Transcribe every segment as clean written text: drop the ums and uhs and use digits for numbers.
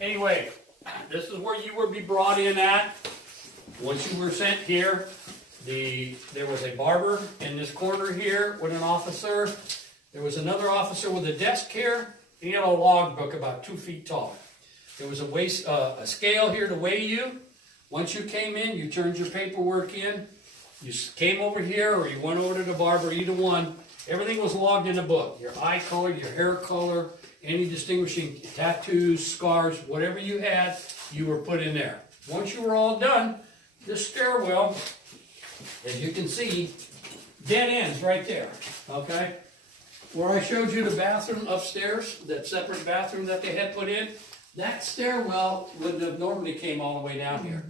Anyway, this is where you would be brought in at. Once you were sent here, there was a barber in this corner here with an officer. There was another officer with a desk here. He had a logbook about 2 feet tall. There was a scale here to weigh you. Once you came in, you turned your paperwork in. You came over here or you went over to the barber, either one. Everything was logged in a book. Your eye color, your hair color, any distinguishing tattoos, scars, whatever you had, you were put in there. Once you were all done, this stairwell, as you can see, dead ends right there, okay? Where I showed you the bathroom upstairs, that separate bathroom that they had put in, that stairwell wouldn't have normally came all the way down here,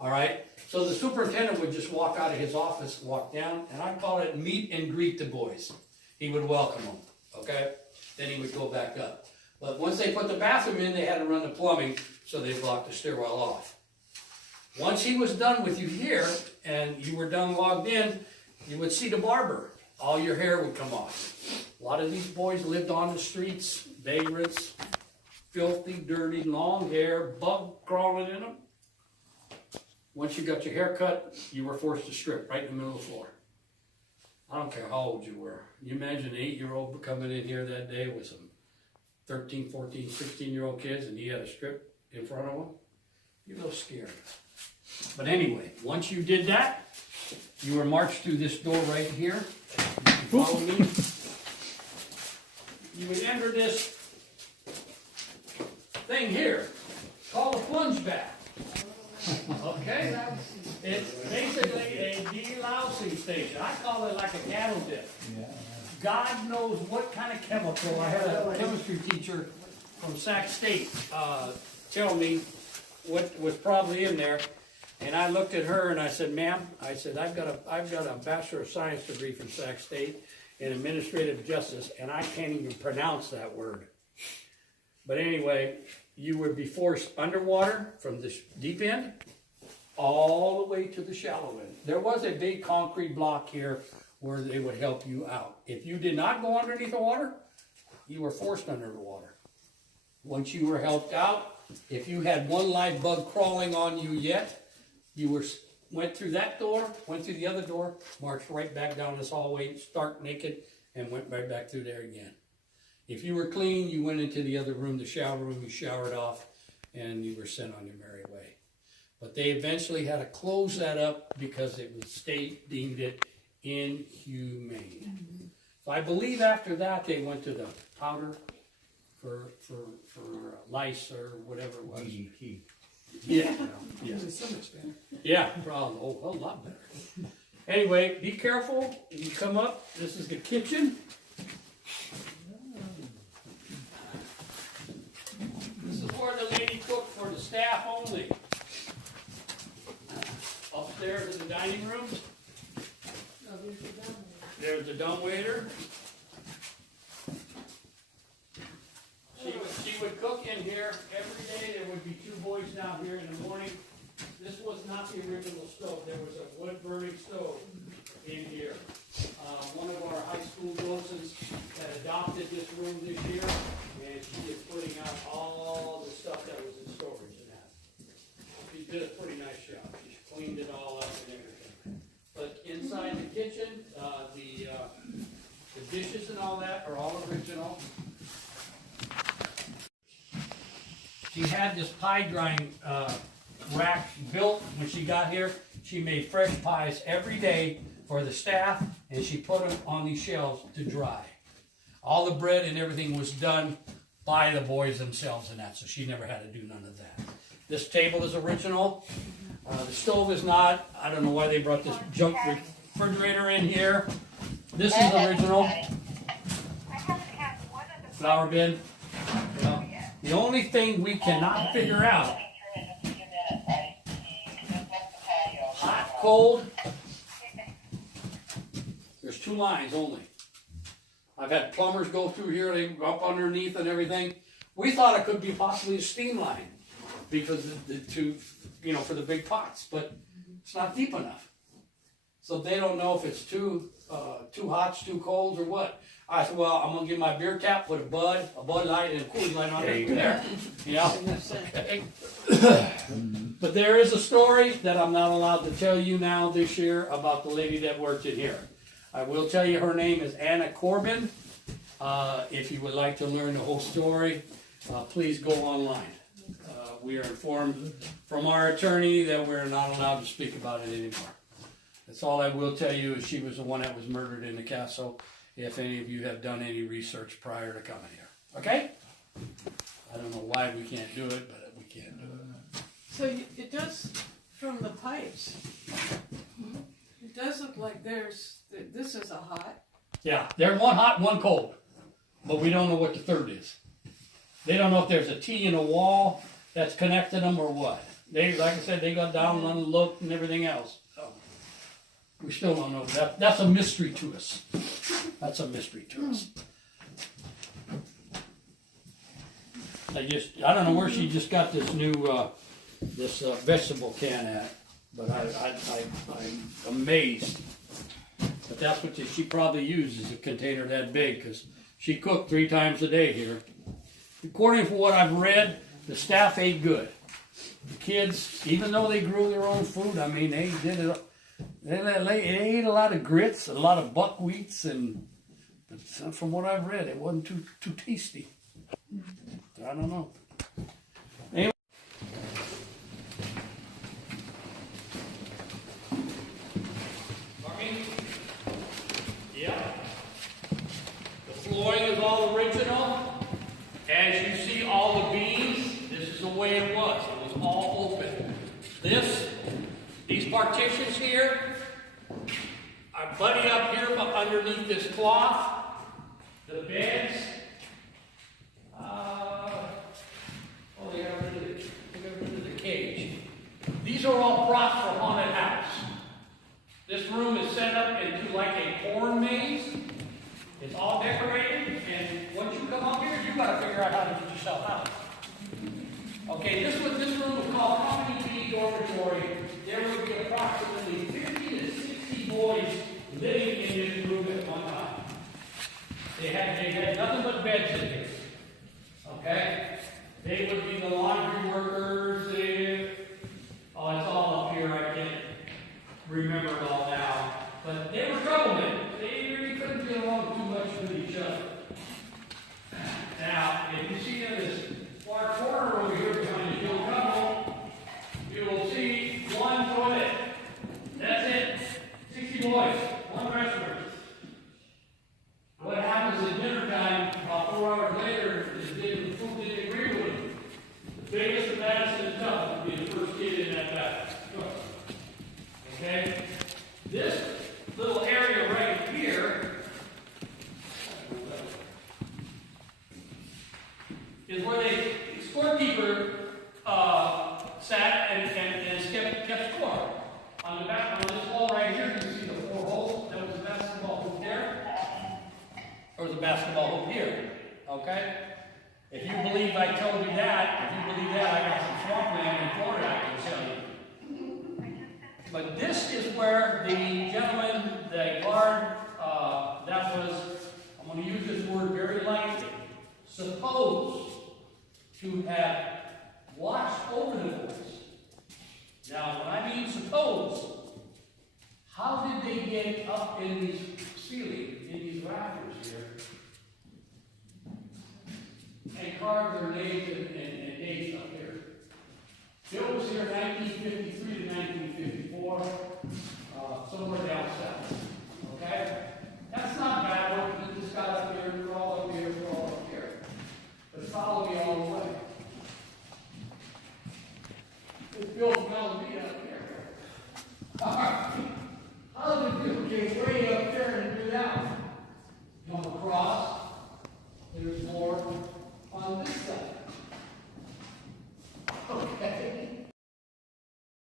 all right? So the superintendent would just walk out of his office, walk down, and I call it meet and greet the boys. He would welcome them, okay? Then he would go back up. But once they put the bathroom in, they had to run the plumbing, so they blocked the stairwell off. Once he was done with you here, and you were done logged in, you would see the barber. All your hair would come off. A lot of these boys lived on the streets, vagrants, filthy, dirty, long hair, bug crawling in them. Once you got your hair cut, you were forced to strip right in the middle of the floor. I don't care how old you were. You imagine an 8-year-old coming in here that day with some 13, 14, 16-year-old kids, and he had a strip in front of him? You're a little scared. But anyway, once you did that, you were marched through this door right here. You follow me. You would enter this thing here called a plunge bath. Okay? It's basically a delousing station. I call it like a cattle dip. God knows what kind of chemical. I had a chemistry teacher from Sac State tell me what was probably in there. And I looked at her and I said, ma'am, I said, I've got a Bachelor of Science degree from Sac State in Administrative Justice, and I can't even pronounce that word. But anyway, you would be forced underwater from this deep end all the way to the shallow end. There was a big concrete block here where they would help you out. If you did not go underneath the water, you were forced under the water. Once you were helped out, if you had one live bug crawling on you yet, you went through that door, went through the other door, marched right back down this hallway, stark naked, and went right back through there again. If you were clean, you went into the other room, the shower room, you showered off, and you were sent on your merry way. But they eventually had to close that up because the state deemed it inhumane. So I believe after that they went to the powder for lice or whatever it was. DDT. Yeah. Yeah. Yeah, probably a whole lot better. Anyway, be careful. You come up. This is the kitchen. This is where the lady cooked for the staff only. Upstairs in the dining room. There's the dumbwaiter. She would cook in here every day. There would be 2 boys down here in the morning. This was not the original stove. There was a wood-burning stove in here. One of our high school docents had adopted this room this year, and she is putting out all the stuff that was in storage in that. She did a pretty nice job. She cleaned it all up and everything. But inside the kitchen, the dishes and all that are all original. She had this pie drying rack built when she got here. She made fresh pies every day for the staff, and she put them on these shelves to dry. All the bread and everything was done by the boys themselves and that, so she never had to do none of that. This table is original. The stove is not. I don't know why they brought this junk refrigerator in here. This is original. Flour bin. Well, the only thing we cannot figure out, hot, cold, there's 2 lines only. I've had plumbers go through here, they go up underneath and everything. We thought it could be possibly a steam line because for the big pots, but it's not deep enough. So they don't know if it's too hot, too cold, or what. I said, well, I'm gonna get my beer tap, put a Bud Light, and a Coors Light on it there. Yeah. Okay. But there is a story that I'm not allowed to tell you now this year about the lady that worked in here. I will tell you her name is Anna Corbin. If you would like to learn the whole story, please go online. We are informed from our attorney that we're not allowed to speak about it anymore. That's all I will tell you, is she was the one that was murdered in the castle, if any of you have done any research prior to coming here. Okay? I don't know why we can't do it, but we can't do it. So it does, from the pipes, it does look like this is a hot. Yeah, there's one hot and one cold, but we don't know what the third is. They don't know if there's a T in a wall that's connected them or what. They, like I said, they got down and looked and everything else. So we still don't know. That's a mystery to us. That's a mystery to us. I don't know where she just got this new vegetable can at, but I'm amazed. But that's what she probably uses, a container that big, because she cooked 3 times a day here. According to what I've read, the staff ate good. The kids, even though they grew their own food, I mean, they did it. They ate a lot of grits, a lot of buckwheats, but from what I've read, it wasn't too tasty. I don't know. Anyway. Yeah. The flooring is all original. As you see, all the beams, this is the way it was. It was all open. These partitions here are buddy up here, but underneath this cloth. The beds. They got rid of the cage. These are all props for haunted house. This room is set up into like a corn maze. It's all decorated, and once you come up here, you got to figure out how to get yourself out. Okay, this room is called Company B Dormitory. There would be approximately 50 to 60 boys living in this room at one time. They had nothing but beds in here. Okay? They would be the laundry workers. It's all up here. I can't remember it all now. But they were troublemakers. They really couldn't get along too much with each other. Now, if you see in this far corner over here behind the young couple, you will see one toilet. That's it. 60 boys. One restroom. What happens at dinner time, about 4 hours later, is the food didn't agree with them. The biggest and baddest in the town would be the first kid in that bathroom. Okay? This little area right here is where the scorekeeper sat and kept score. On the back, on this wall right here, you can see the 4 holes. That was a basketball hoop there. Or the basketball hoop here. Okay? If you believe I told you that, I got some swampland in Florida I can tell you. But this is where the gentleman, the guard, I'm going to use this word very lightly, supposed to have watched over the boys. Now, when I mean supposed, how did they get up in these ceilings, in these rafters here, and carve their names and dates up here? Bill was here 1953 to 1954, somewhere down south. Okay? That's not bad work. We just got up here, we're all up here, we're all up here. But follow me all the way. This Bill's mellow me up here. How did Bill get way up there and do that?